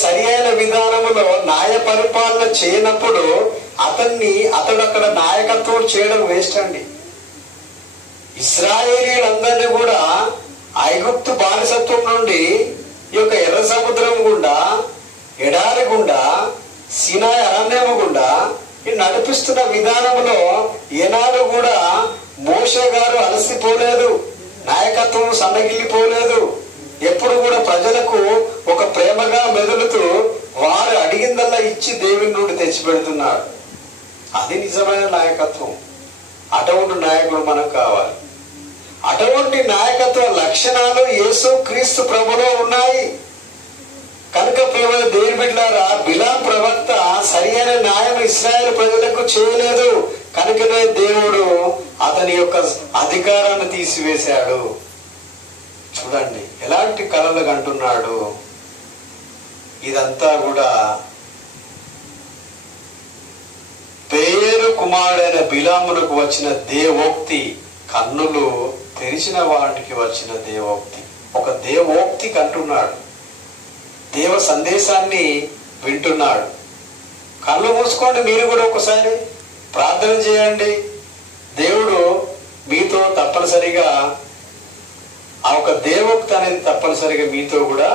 సరి అయిన విధానంలో న్యాయ పరిపాలన చేయనప్పుడు అతడు అక్కడ నాయకత్వం చేయడం వేస్ట్ అండి. ఇశ్రాయేలీలందరినీ కూడా ఐగుప్తు బానిసత్వం నుండి ఈ యొక్క ఎర్ర సముద్రం గుండా, ఎడారి గుండా, సీనాయి అరణ్యము గుండా నడిపిస్తున్న విధానంలో ఏనాడు కూడా మోషే గారు అలసిపోలేదు, నాయకత్వం సన్నగిల్లిపోలేదు. ఎప్పుడు కూడా ప్రజలకు ఒక ప్రేమగా మెదులుతూ వారు అడిగిందల్లా ఇచ్చి దేవుని నుండి తెచ్చిపెడుతున్నాడు. అది నిజమైన నాయకత్వం. అటువంటి నాయకులు మనకు కావాలి. అటువంటి నాయకత్వ లక్షణాలు యేసు క్రీస్తు ప్రభులో ఉన్నాయి. కనుక ప్రియమైన దేవుని బిడ్డలారా, బిలాం ప్రవక్త సరి అయిన న్యాయం ఇశ్రాయేలు ప్రజలకు చేయలేదు. కనుకనే దేవుడు అతని యొక్క అధికారాన్ని తీసివేశాడు. చూడండి ఎలాంటి కలలు కంటున్నాడు. ఇదంతా కూడా బేయేరు కుమారుడైన బిలామునకు వచ్చిన దేవోక్తి, కన్నులు తెరిచిన వాటికి వచ్చిన దేవోక్తి. ఒక దేవోక్తి కంటున్నాడు, దేవ సందేశాన్ని వింటున్నాడు. కళ్ళు మూసుకోండి, మీరు కూడా ఒకసారి ప్రార్థన చేయండి. దేవుడు మీతో తప్పనిసరిగా ఆ ఒక దేవోక్తి అనేది తప్పనిసరిగా మీతో కూడా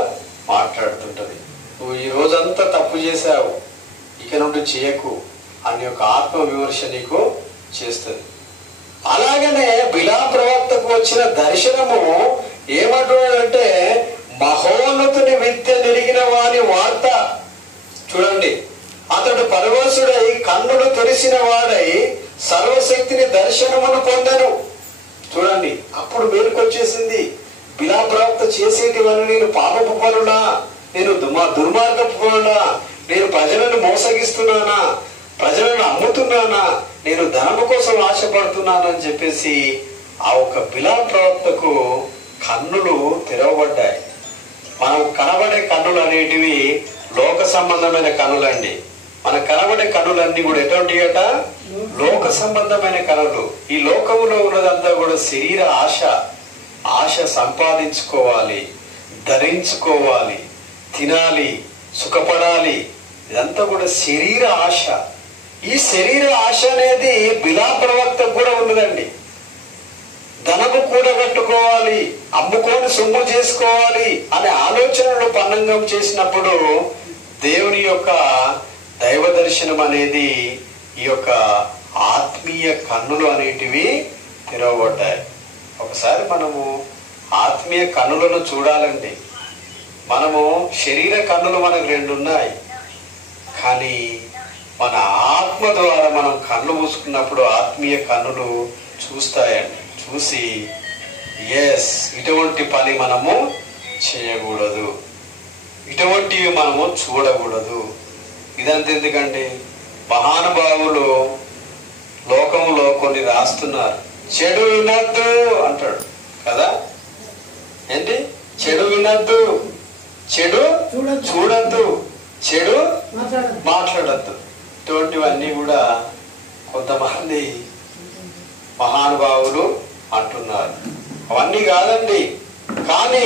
మాట్లాడుతుంటది. నువ్వు ఈ రోజంతా తప్పు చేశావు, ఇక నుండి చేయకు అని ఒక ఆత్మ విమర్శ నీకు చేస్తుంది. అలాగనే బిలాం ప్రవక్తకు వచ్చిన దర్శనము ఏమంటున్నాడంటే, మహోన్నతుని విద్య నెరిగిన వాని వార్త. చూడండి, అతడు పరవశుడై కన్నులు తెరిసిన వాడై సర్వశక్తిని దర్శనమును పొందెను. చూడండి, అప్పుడు మేలుకొచ్చేసింది. బిలాం ప్రవక్త చేసేటివన్నీ నేను పాపపు పనులా, నేను దుర్మార్గపు పనులా, నేను ప్రజలను మోసగిస్తున్నానా, ప్రజలను అమ్ముతున్నానా, నేను ధనము కోసం ఆశపడుతున్నాను అని చెప్పేసి ఆ ఒక బిలాం ప్రవక్తకు కన్నులు తెరవబడ్డాయి. మనం కనబడే కన్నులు అనేటివి లోక సంబంధమైన కన్నులండి. మనకు కనబడే కన్నులన్నీ కూడా ఎటువంటి అట? లోక సంబంధమైన కన్నులు. ఈ లోకంలో ఉన్నదంతా కూడా శరీర ఆశ. ఆశ సంపాదించుకోవాలి, ధరించుకోవాలి, తినాలి, సుఖపడాలి. ఇదంతా కూడా శరీర ఆశ. ఈ శరీర ఆశ అనేది బిలాం ప్రవక్తకు కూడా ఉన్నదండి. ధనము కూడగట్టుకోవాలి, అమ్ముకొని సొమ్ము చేసుకోవాలి అనే ఆలోచనలు పన్నంగం చేసినప్పుడు దేవుని యొక్క దైవ దర్శనం అనేది, ఈ యొక్క ఆత్మీయ కన్నులు అనేటివి తెరవబడ్డాయి. ఒకసారి మనము ఆత్మీయ కన్నులను చూడాలండి. మనము శరీర కన్నులు మనకు 2 ఉన్నాయి, కానీ మన ఆత్మ ద్వారా మనం కన్ను మూసుకున్నప్పుడు ఆత్మీయ కన్నులు చూస్తాయండి. చూసి ఇటువంటి పని మనము చేయకూడదు, ఇటువంటివి మనము చూడకూడదు. ఇదంతా ఎందుకంటే మహానుభావులు లోకంలో కొన్ని రాస్తున్నారు. చెడు వినద్దు అంటాడు కదా, ఏంటి? చెడు వినద్దు, చెడు చూడద్దు, చెడు మాట్లాడద్దు. ఇటువంటివన్నీ కూడా కొంతమంది మహానుభావులు అంటున్నారు. అవన్నీ కాదండి. కానీ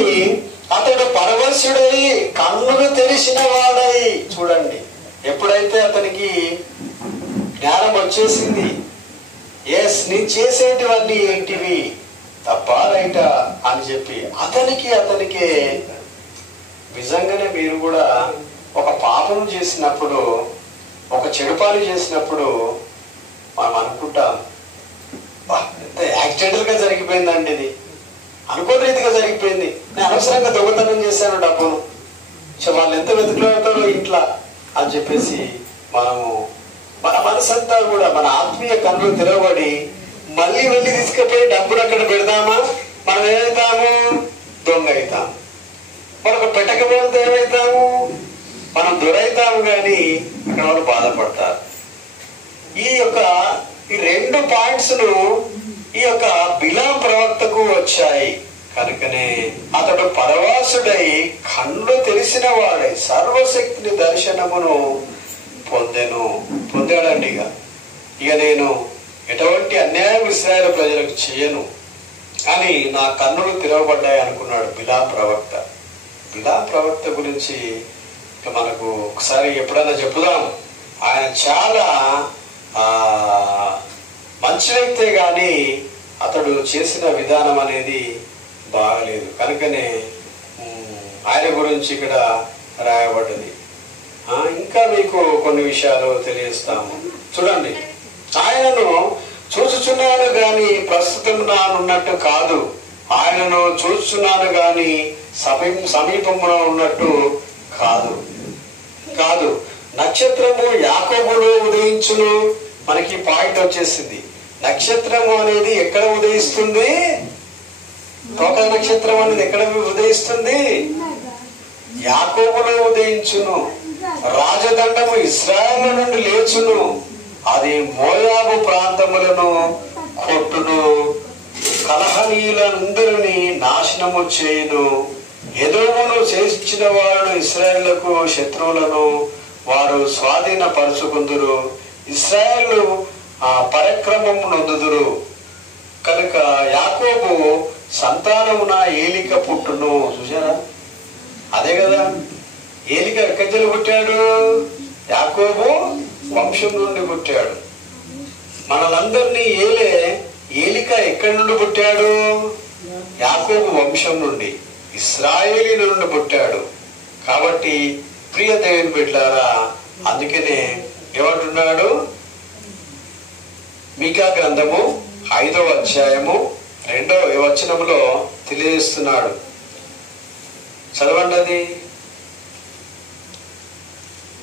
అతడు పరవశుడై కన్నులు తెరిచిన వాడై, చూడండి, ఎప్పుడైతే అతనికి జ్ఞానం వచ్చేసింది, నేను చేసేటివన్నీ ఏంటివి, తప్పా రైటా అని చెప్పి అతనికే నిజంగానే మీరు కూడా ఒక పాపం చేసినప్పుడు, ఒక చెడు పని చేసినప్పుడు మనం అనుకుంటాం, ఎంత యాక్సిడెంటల్ గా జరిగిపోయిందండి, ఇది అనుకోని రీతిగా జరిగిపోయింది, నేను అనవసరంగా దొంగతనం చేశాను డబ్బును, వాళ్ళు ఎంత వెతుకుతారో ఇంట్లో అని చెప్పేసి మనము మన మనసంతా కూడా మన ఆత్మీయ కన్నులు తెరవబడి మళ్ళీ వెళ్ళి తీసుకుపోయి డబ్బులు అక్కడ పెడదామా, మనం ఏమవుతాము? దొంగ అవుతాము. మనకు పెట్టకపోతే ఏమవుతాము? మనం దొరైతాము. కానీ అక్కడ వాళ్ళు బాధపడతారు. ఈ 2 పాయింట్స్ ఈ యొక్క బిలాం ప్రవక్తకు వచ్చాయి. కనుకనే అతడు పరవాసుడై కళ్ళు తెలిసిన వాడై సర్వశక్తిని దర్శనమును పొందాడండి. ఇక నేను ఎటువంటి అన్యాయం ఇశ్రాయేలు ప్రజలకు చేయను అని నా కన్నులు తెరవబడ్డాయి అనుకున్నాడు బిలాం ప్రవక్త. బిలాం ప్రవక్త గురించి మనకు ఒకసారి ఎప్పుడైనా చెప్పుదాం. ఆయన చాలా మంచి వ్యక్తే కానీ అతడు చేసిన విధానం అనేది బాగలేదు. కనుకనే ఆయన గురించి ఇక్కడ రాయబడ్డది. ఇంకా మీకు కొన్ని విషయాలు తెలియస్తాము. చూడండి, ఆయనను చూచుచున్నాను గాని ప్రస్తుతం నానున్నట్టు కాదు, ఆయనను చూచుచున్నాను గాని సమీపమున ఉన్నట్టు కాదు. నక్షత్రము యాకోబులో ఉదయించును. మనకి పాయింట్ వచ్చేసింది. నక్షత్రము అనేది ఎక్కడ ఉదయిస్తుంది? తోక నక్షత్రం అనేది ఎక్కడ ఉదయిస్తుంది? యాకోబులో ఉదయించును. రాజదండము ఇశ్రాయేలు నుండి లేచును, అది మోయాబు ప్రాంతములను కొట్టును, కలహనీయులందరినీ నాశనము చేయును. ఎదోమును చేసిన వారు ఇశ్రాయేలుకు శత్రువులను వారు స్వాధీనపరుచుకుందురు. ఇశ్రాయేలు పరాక్రమము నొందుదురు. కనుక యాకోబు సంతానమున ఏలిక పుట్టును. చూసారా? అదే కదా, ఏలిక ఎక్కడి పుట్టాడు? యాకోబు వంశం నుండి పుట్టాడు. మనలందరినీ ఏలిక ఎక్కడి నుండి పుట్టాడు? యాకోబు వంశం నుండి, ఇశ్రాయేలీల నుండి పుట్టాడు. కాబట్టి ప్రియ దేవుని బిడ్డలారా, అందుకనే ఏమంటున్నాడు? మీకా గ్రంథము 5వ అధ్యాయము 2వ వచనములో తెలియజేస్తున్నాడు. చదవండి అది.